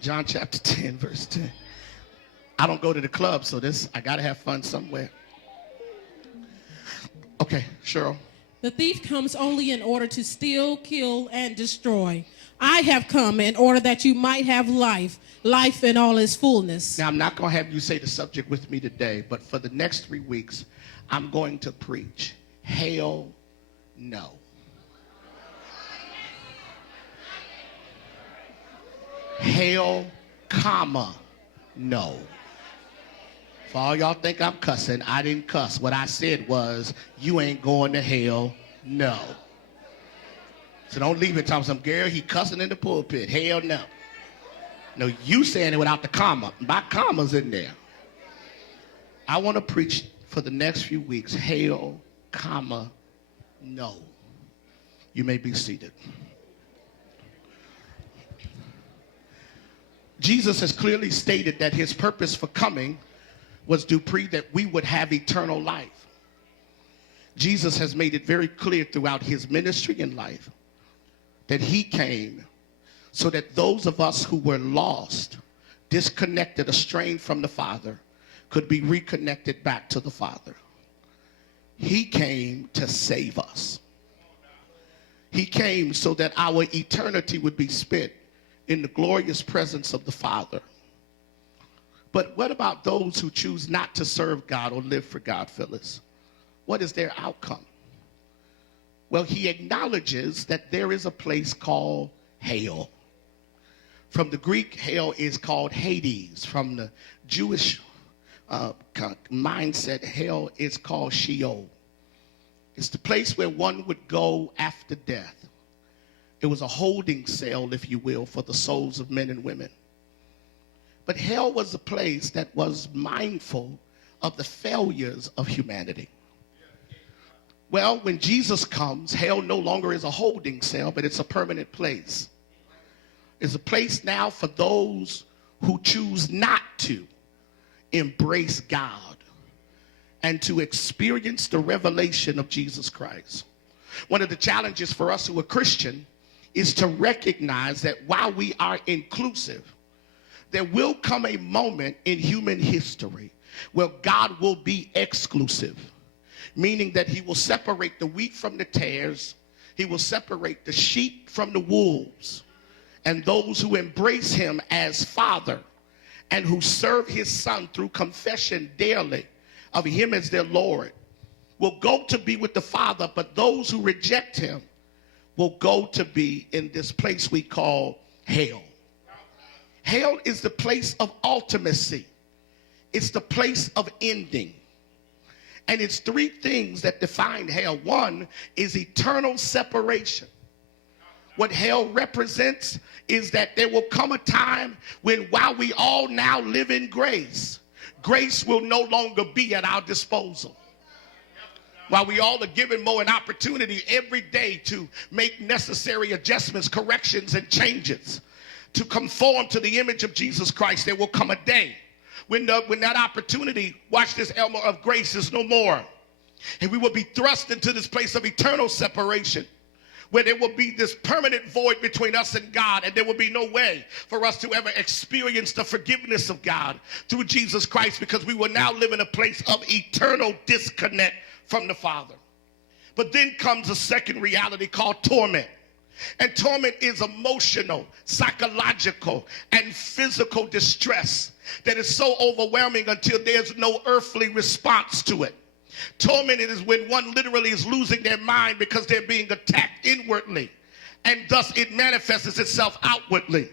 John chapter 10, verse 10. I don't go to the club, so I got to have fun somewhere. Okay, Cheryl. The thief comes only in order to steal, kill, and destroy. I have come in order that you might have life, life in all its fullness. Now, I'm not going to have you say the subject with me today, but for the next 3 weeks, I'm going to preach, hell no. Hell, comma, no. For all y'all think I'm cussing, I didn't cuss. What I said was, you ain't going to hell, no. So don't leave it talking some girl, he cussing in the pulpit. Hell no. No, you saying it without the comma. My comma's in there. I want to preach for the next few weeks, hell, comma, no. You may be seated. Jesus has clearly stated that his purpose for coming was to pray that we would have eternal life. Jesus has made it very clear throughout his ministry and life that he came so that those of us who were lost, disconnected, estranged from the Father, could be reconnected back to the Father. He came to save us. He came so that our eternity would be spent in the glorious presence of the Father. But what about those who choose not to serve God or live for God, Phyllis? What is their outcome? Well, he acknowledges that there is a place called hell. From the Greek, hell is called Hades. From the Jewish mindset, hell is called Sheol. It's the place where one would go after death. It was a holding cell, if you will, for the souls of men and women. But hell was a place that was mindful of the failures of humanity. Well, when Jesus comes, hell no longer is a holding cell, but it's a permanent place. It's a place now for those who choose not to embrace God and to experience the revelation of Jesus Christ. One of the challenges for us who are Christian is to recognize that while we are inclusive, there will come a moment in human history where God will be exclusive, meaning that he will separate the wheat from the tares, he will separate the sheep from the wolves, and those who embrace him as Father and who serve his Son through confession daily of him as their Lord will go to be with the Father, but those who reject him will go to be in this place we call hell. Hell is the place of ultimacy. It's the place of ending. And it's 3 things that define hell. One is eternal separation. What hell represents is that there will come a time when while we all now live in grace, grace will no longer be at our disposal. While we all are given more an opportunity every day to make necessary adjustments, corrections, and changes to conform to the image of Jesus Christ, there will come a day when that opportunity, watch this, Elmer, of grace is no more. And we will be thrust into this place of eternal separation where there will be this permanent void between us and God, and there will be no way for us to ever experience the forgiveness of God through Jesus Christ, because we will now live in a place of eternal disconnect from the Father. But then comes a second reality called torment. And torment is emotional, psychological, and physical distress that is so overwhelming until there's no earthly response to it. Torment is when one literally is losing their mind because they're being attacked inwardly, and thus it manifests itself outwardly.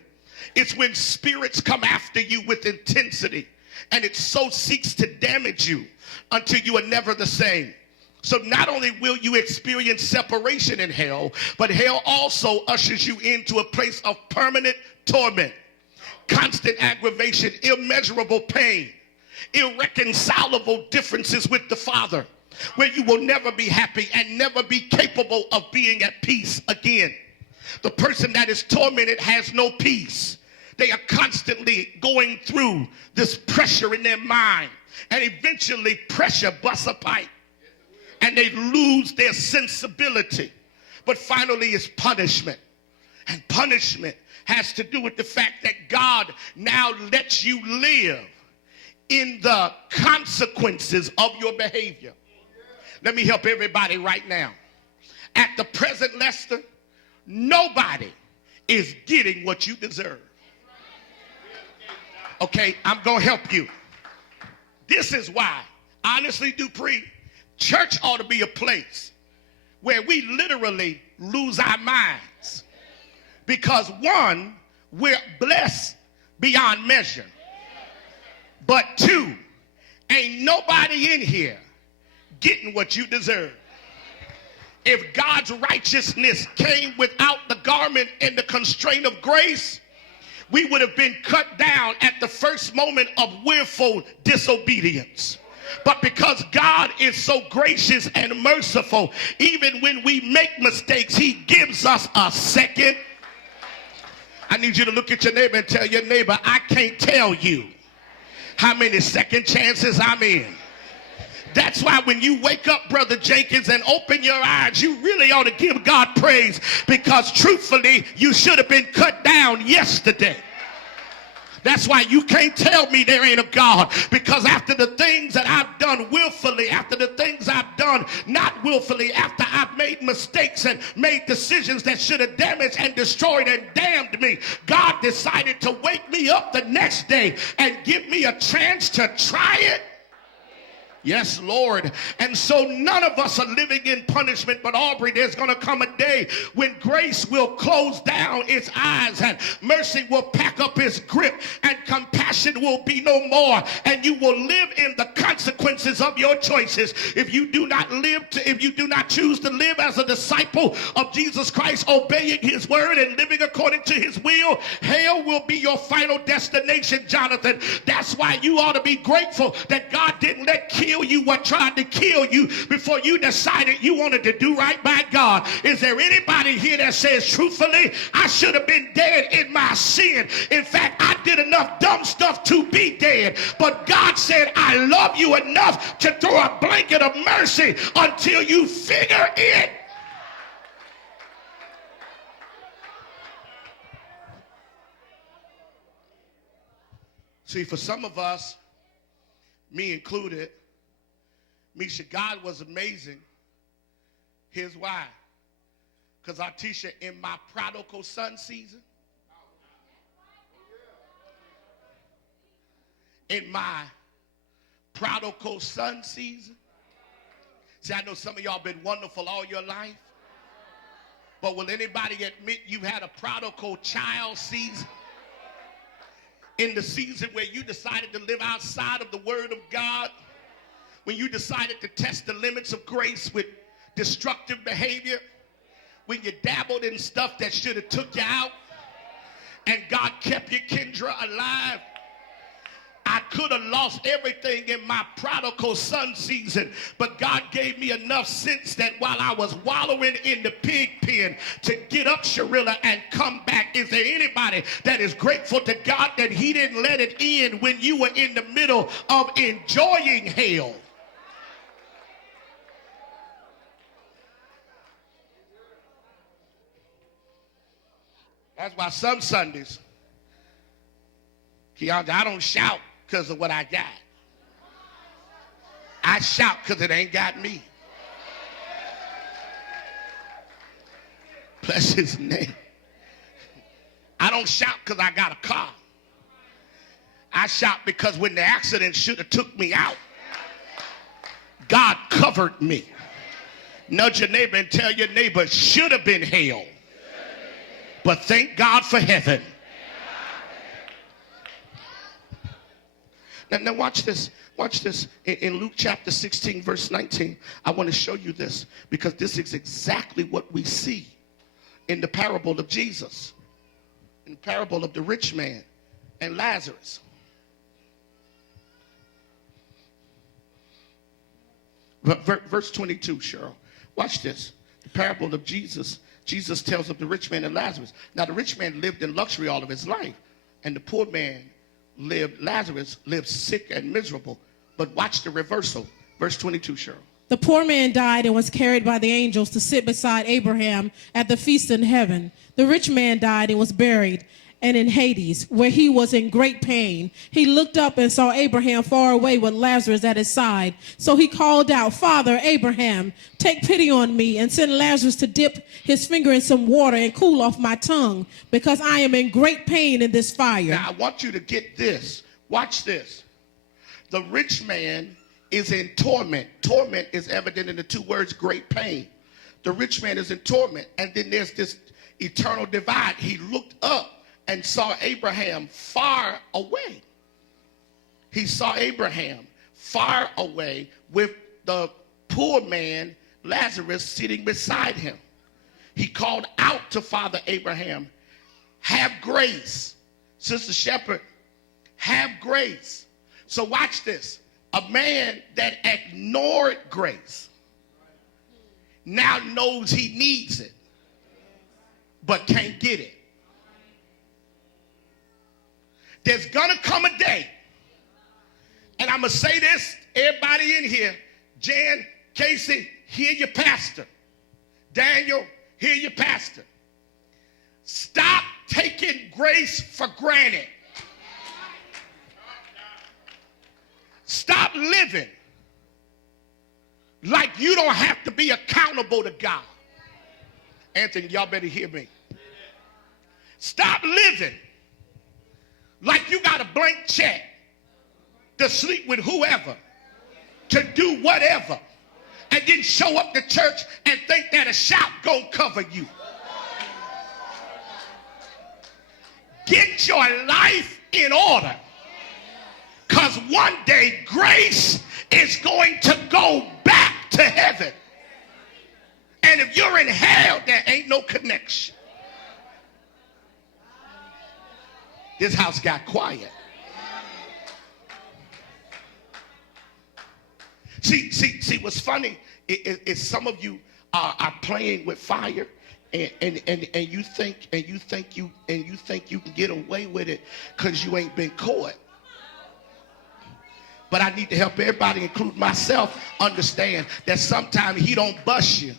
It's when spirits come after you with intensity, and it so seeks to damage you until you are never the same. So not only will you experience separation in hell, but hell also ushers you into a place of permanent torment, constant aggravation, immeasurable pain, irreconcilable differences with the Father, where you will never be happy and never be capable of being at peace again. The person that is tormented has no peace. They are constantly going through this pressure in their mind, and eventually pressure busts a pipe and they lose their sensibility. But finally it's punishment. And punishment has to do with the fact that God now lets you live in the consequences of your behavior. Let me help everybody right now. At the present, Lester, nobody is getting what you deserve. Okay, I'm going to help you. This is why, honestly, Dupree, church ought to be a place where we literally lose our minds. Because one, we're blessed beyond measure. But two, ain't nobody in here getting what you deserve. If God's righteousness came without the garment and the constraint of grace, we would have been cut down at the first moment of willful disobedience. But because God is so gracious and merciful, even when we make mistakes, he gives us a second. I need you to look at your neighbor and tell your neighbor, I can't tell you how many second chances I'm in. That's why when you wake up, Brother Jenkins, and open your eyes, you really ought to give God praise, because truthfully, you should have been cut down yesterday. That's why you can't tell me there ain't a God, because after the things that I've done willfully, after the things I've done not willfully, after I've made mistakes and made decisions that should have damaged and destroyed and damned me, God decided to wake me up the next day and give me a chance to try it. Yes, Lord. And so none of us are living in punishment, but Aubrey, there's going to come a day when grace will close down its eyes and mercy will pack up its grip and compassion will be no more, and you will live in the consequences of your choices. If you do not choose to live as a disciple of Jesus Christ, obeying his word and living according to his will, hell will be your final destination, Jonathan. That's why you ought to be grateful that God didn't let kill you what tried to kill you before you decided you wanted to do right by God. Is there anybody here that says, truthfully, I should have been dead in my sin? In fact, I did enough dumb stuff to be dead, but God said, I love you enough to throw a blanket of mercy until you figure it. See, for some of us, me included, Misha, God was amazing. Here's why. Because Artisha, in my prodigal son season, see, I know some of y'all been wonderful all your life, but will anybody admit you had a prodigal child season? In the season where you decided to live outside of the word of God, when you decided to test the limits of grace with destructive behavior, when you dabbled in stuff that should have took you out, and God kept you, Kendra, alive. I could have lost everything in my prodigal son season, but God gave me enough sense that while I was wallowing in the pig pen to get up, Sharilla, and come back. Is there anybody that is grateful to God that he didn't let it end when you were in the middle of enjoying hell? That's why some Sundays, Keandra, I don't shout because of what I got. I shout because it ain't got me. Bless his name. I don't shout because I got a car. I shout because when the accident should have took me out, God covered me. Nudge your neighbor and tell your neighbor, should have been hell, but thank God for heaven. Now watch this. Watch this. In Luke chapter 16, verse 19, I want to show you this because this is exactly what we see in the parable of Jesus, in the parable of the rich man and Lazarus. Verse 22, Cheryl. Watch this. The parable of Jesus. Jesus tells of the rich man and Lazarus. Now, the rich man lived in luxury all of his life, and the poor man Lazarus lived sick and miserable. But watch the reversal. Verse 22, Cheryl. The poor man died and was carried by the angels to sit beside Abraham at the feast in heaven. The rich man died and was buried, and in Hades, where he was in great pain. He looked up and saw Abraham far away with Lazarus at his side. So he called out, Father Abraham, take pity on me and send Lazarus to dip his finger in some water and cool off my tongue, because I am in great pain in this fire. Now, I want you to get this. Watch this. The rich man is in torment. Torment is evident in the two words great pain. The rich man is in torment. And then there's this eternal divide. He looked up and saw Abraham far away. He saw Abraham far away with the poor man, Lazarus, sitting beside him. He called out to Father Abraham, have grace. Sister Shepherd, have grace. So watch this. A man that ignored grace now knows he needs it, but can't get it. There's going to come a day, and I'm going to say this, everybody in here, Jan, Casey, hear your pastor. Daniel, hear your pastor. Stop taking grace for granted. Stop living like you don't have to be accountable to God. Anthony, y'all better hear me. Stop living like you got a blank check to sleep with whoever, to do whatever, and then show up to church and think that a shout gonna cover you. Get your life in order, because one day grace is going to go back to heaven. And if you're in hell, there ain't no connection. This house got quiet. See, what's funny is some of you are playing with fire, and you think you can get away with it because you ain't been caught. But I need to help everybody, including myself, understand that sometimes he don't bust you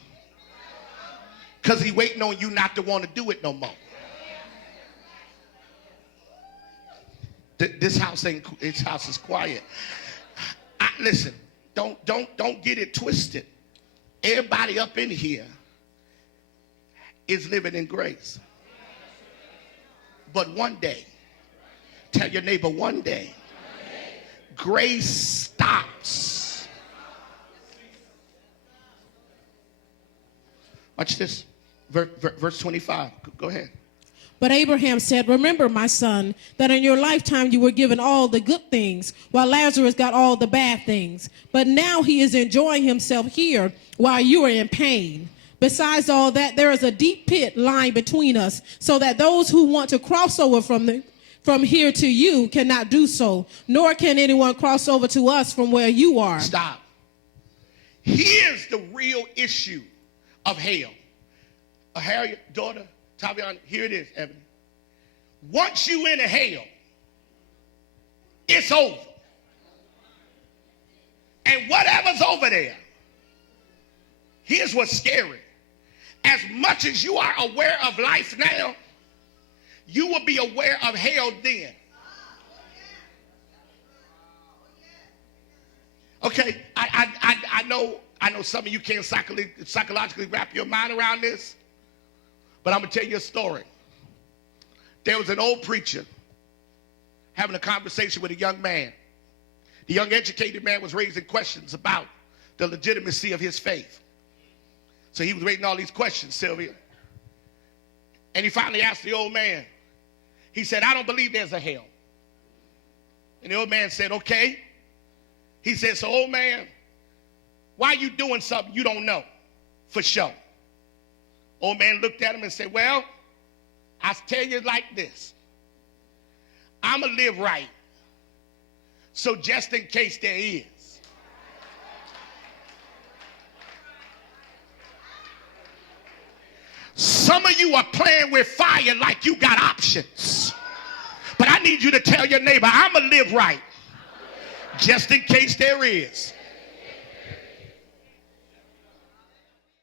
because he waiting on you not to want to do it no more. This house is quiet. Listen, don't get it twisted. Everybody up in here is living in grace. But one day, tell your neighbor, one day, grace stops. Watch this. Verse 25. Go ahead. But Abraham said, remember, my son, that in your lifetime you were given all the good things, while Lazarus got all the bad things. But now he is enjoying himself here while you are in pain. Besides all that, there is a deep pit lying between us, so that those who want to cross over from here to you cannot do so, nor can anyone cross over to us from where you are. Stop. Here's the real issue of hell. Harriet, daughter, Tavion, here it is, Ebony. Once you in a hell, it's over. And whatever's over there, here's what's scary. As much as you are aware of life now, you will be aware of hell then. Okay, I know some of you can't psychologically wrap your mind around this, but I'm going to tell you a story. There was an old preacher having a conversation with a young man. The young educated man was raising questions about the legitimacy of his faith. So he was raising all these questions, Sylvia. And he finally asked the old man, he said, I don't believe there's a hell. And the old man said, okay. He said, so old man, why are you doing something you don't know for sure? Old man looked at him and said, well, I tell you like this. I'm going to live right. So just in case there is. Some of you are playing with fire like you got options. But I need you to tell your neighbor, I'm going to live right. Just in case there is.